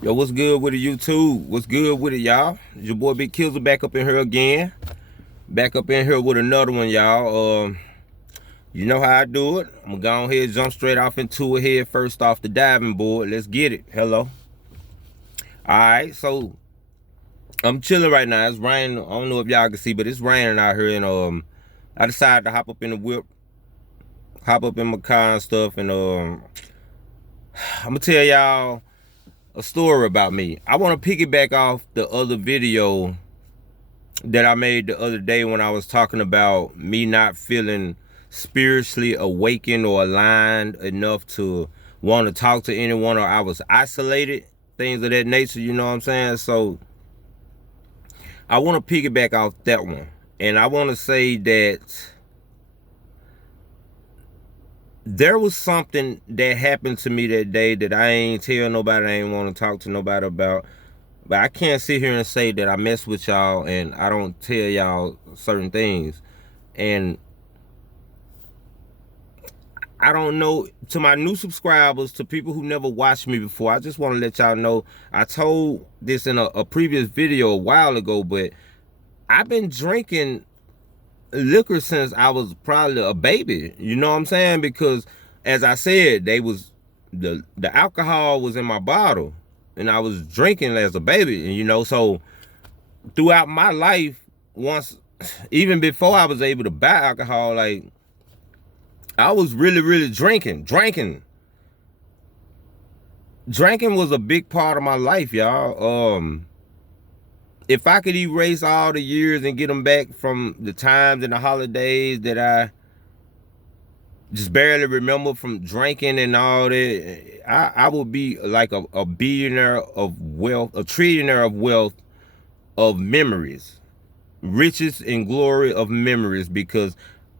Yo, what's good with it, YouTube? What's good with it, y'all? Your boy Big Killser back up in here again. Back up in here with another one, y'all. You know how I do it. I'm gonna go ahead and jump straight off into it here. First off the diving board. Let's get it. Hello. Alright, so I'm chilling right now. It's raining. I don't know if y'all can see, but it's raining out here, and I decided to hop up in the whip, hop up in my car and stuff, and I'm gonna tell y'all a story about me. I want to piggyback off the other video that I made the other day when I was talking about me not feeling spiritually awakened or aligned enough to want to talk to anyone, or I was isolated, things of that nature, you know what I'm saying? So I want to piggyback off that one. And I want to say that there was something that happened to me that day that I ain't tell nobody, I ain't want to talk to nobody about. But I can't sit here and say that I mess with y'all and I don't tell y'all certain things. And I don't know, to my new subscribers, to people who never watched me before, I just want to let y'all know, I told this in a previous video a while ago, but I've been drinking liquor since I was probably a baby. You know what I'm saying? Because as I said, the alcohol was in my bottle and I was drinking as a baby, and you know, so throughout my life, once, even before I was able to buy alcohol, like, I was really drinking. Drinking was a big part of my life, y'all. If I could erase all the years and get them back from the times and the holidays that I just barely remember from drinking and all that, I would be like a billionaire of wealth, a trillionaire of wealth, of memories, riches and glory of memories, because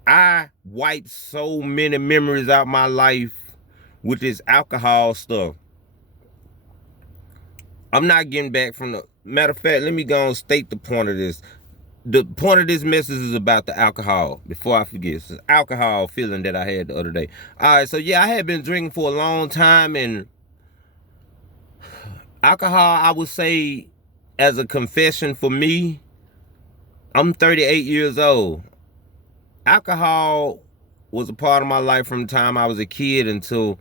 I wiped so many memories out my life with this alcohol stuff. I'm not getting back from the matter of fact. Let me go and state the point of this. The point of this message is about the alcohol. Before I forget, it's the alcohol feeling that I had the other day. All right, so yeah, I had been drinking for a long time, and alcohol, I would say, as a confession for me, I'm 38 years old. Alcohol was a part of my life from the time I was a kid until,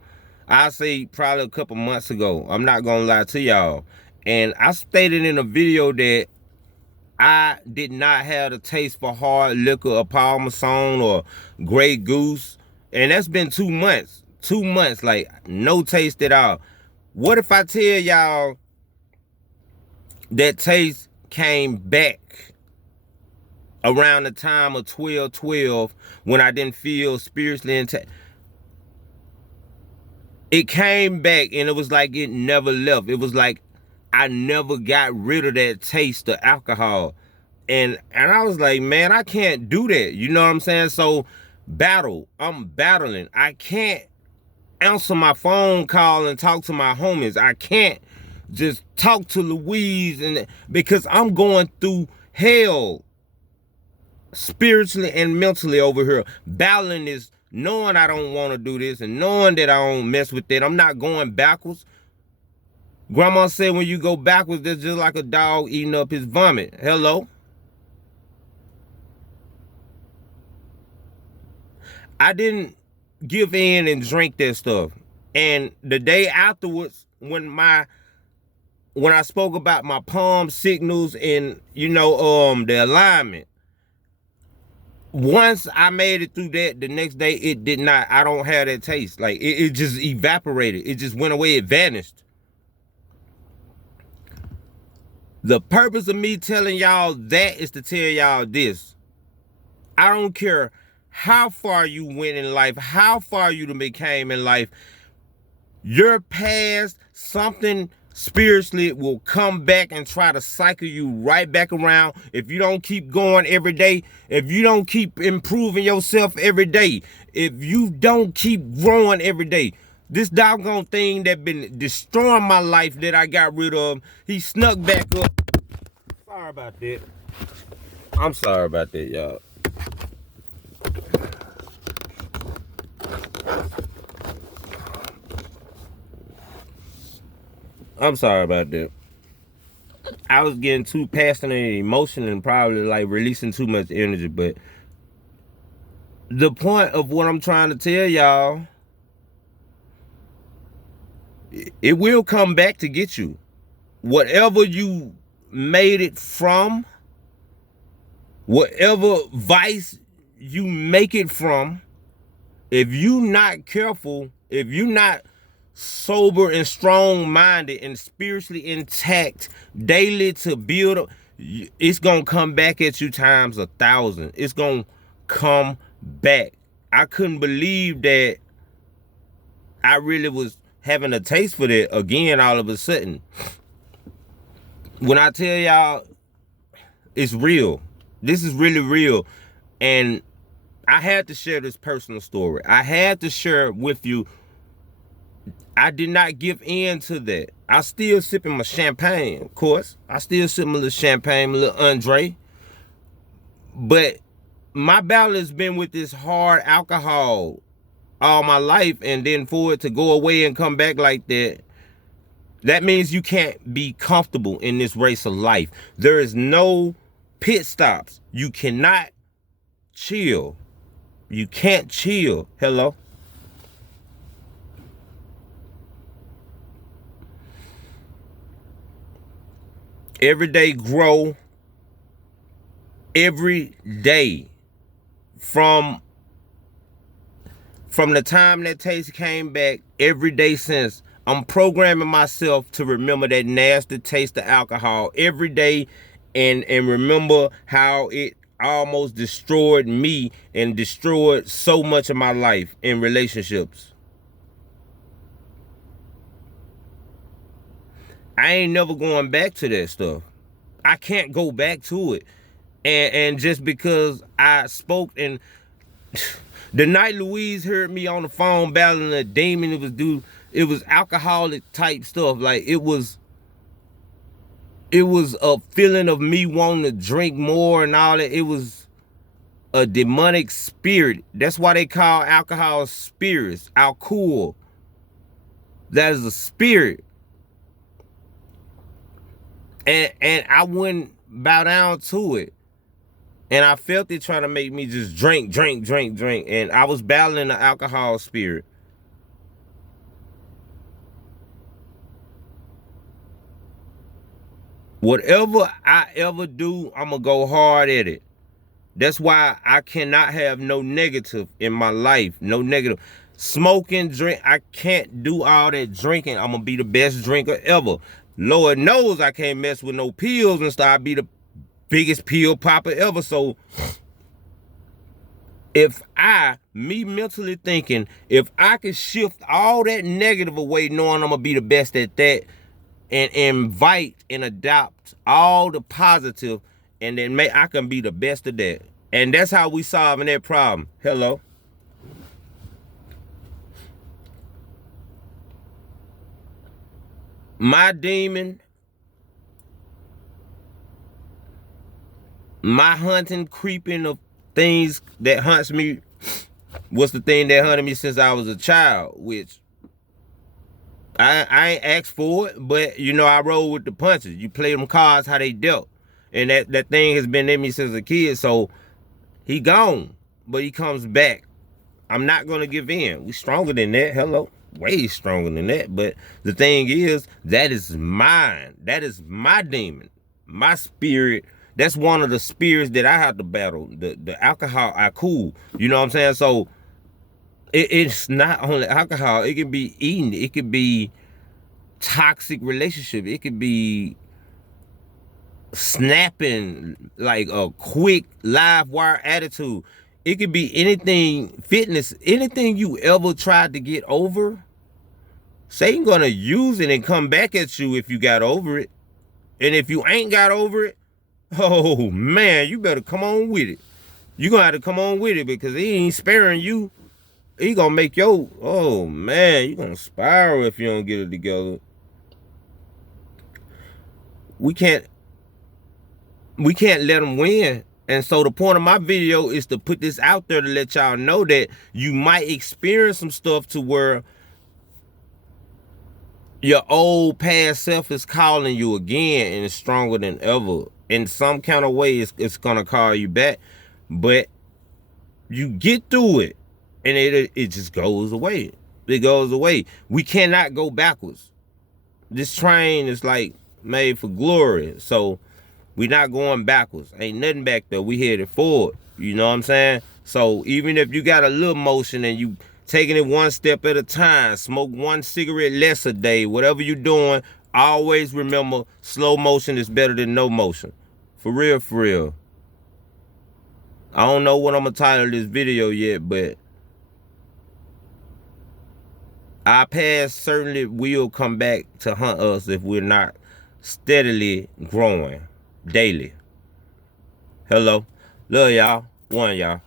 I say, probably a couple months ago. I'm not gonna lie to y'all. And I stated in a video that I did not have the taste for hard liquor or Paul Masson or Grey Goose. And that's been 2 months. 2 months, like, no taste at all. What if I tell y'all that taste came back around the time of 12/12 when I didn't feel spiritually intact? It came back and it was like it never left. It was like I never got rid of that taste of alcohol. And I was like, man, I can't do that. You know what I'm saying? So I'm battling. I can't answer my phone call and talk to my homies. I can't just talk to Louise, and because I'm going through hell spiritually and mentally over here. Battling this, knowing I don't want to do this and knowing that I don't mess with it. I'm not going backwards. Grandma said when you go backwards, that's just like a dog eating up his vomit. Hello? I didn't give in and drink that stuff. And the day afterwards, when I spoke about my palm signals and, you know, the alignment, once I made it through that, the next day it did not. I don't have that taste. Like, it just evaporated. It just went away. It vanished. The purpose of me telling y'all that is to tell y'all this. I don't care how far you went in life, how far you became in life. Your past, something spiritually will come back and try to cycle you right back around if you don't keep going every day, if you don't keep improving yourself every day, if you don't keep growing every day. This doggone thing that been destroying my life that I got rid of, he snuck back up. Sorry about that. I'm sorry about that, y'all. I'm sorry about that. I was getting too passionate and emotional and probably like releasing too much energy. But the point of what I'm trying to tell y'all, it will come back to get you. Whatever you made it from, whatever vice you make it from, if you not careful, if you not sober and strong-minded and spiritually intact daily to build up, it's gonna come back at you times 1,000. It's gonna come back. I couldn't believe that I really was having a taste for that again all of a sudden. When I tell y'all it's real, this is really real. And I had to share this personal story. I had to share with you. I did not give in to that. I still sipping my champagne, of course. I still sip my little champagne, my little Andre. But my battle has been with this hard alcohol all my life, and then for it to go away and come back like that, that means you can't be comfortable in this race of life. There is no pit stops. You cannot chill. You can't chill. Hello? Every day grow. Every day. From the time that taste came back, every day since, I'm programming myself to remember that nasty taste of alcohol every day, and remember how it almost destroyed me and destroyed so much of my life in relationships. I ain't never going back to that stuff. I can't go back to it. And just because I spoke, and the night Louise heard me on the phone battling a demon, it was alcoholic type stuff. Like it was a feeling of me wanting to drink more and all that. It was a demonic spirit. That's why they call alcohol spirits. Alcohol. That is a spirit. And I wouldn't bow down to it. And I felt it trying to make me just drink. And I was battling the alcohol spirit. Whatever I ever do, I'm going to go hard at it. That's why I cannot have no negative in my life. No negative. Smoking, drink. I can't do all that drinking. I'm going to be the best drinker ever. Lord knows I can't mess with no pills and stuff. I'll be the biggest pill popper ever. So if me mentally thinking, if I can shift all that negative away, knowing I'm going to be the best at that, and invite and adopt all the positive, and then I can be the best of that. And that's how we solving that problem. Hello? My demon, my hunting, creeping of things that hunts me was the thing that hunted me since I was a child, which I ain't asked for it, but you know, I roll with the punches. You play them cards how they dealt. And that thing has been in me since a kid, so he gone, but he comes back. I'm not gonna give in. We stronger than that. Hello? Way stronger than that. But the thing is, that is mine. That is my demon. My spirit. That's one of the spirits that I have to battle. The alcohol, I cool. You know what I'm saying? So it's not only alcohol. It can be eating. It could be toxic relationship. It could be snapping, like a quick live wire attitude. It could be anything, fitness, anything you ever tried to get over. Satan gonna use it and come back at you if you got over it. And if you ain't got over it, oh man, you better come on with it. You gonna have to come on with it, because he ain't sparing you. He gonna make your, oh man, you gonna spiral if you don't get it together. We can't let them win. And so the point of my video is to put this out there to let y'all know that you might experience some stuff to where your old past self is calling you again, and it's stronger than ever. In some kind of way, it's gonna call you back, but you get through it, and it just goes away. It goes away. We cannot go backwards. This train is like made for glory, so we not going backwards. Ain't nothing back there. We headed forward. You know what I'm saying? So even if you got a little motion and you taking it one step at a time, smoke one cigarette less a day, whatever you doing, always remember slow motion is better than no motion. For real, for real. I don't know what I'm gonna title this video yet, but our past certainly will come back to hunt us if we're not steadily growing daily. Hello. Love y'all. One y'all.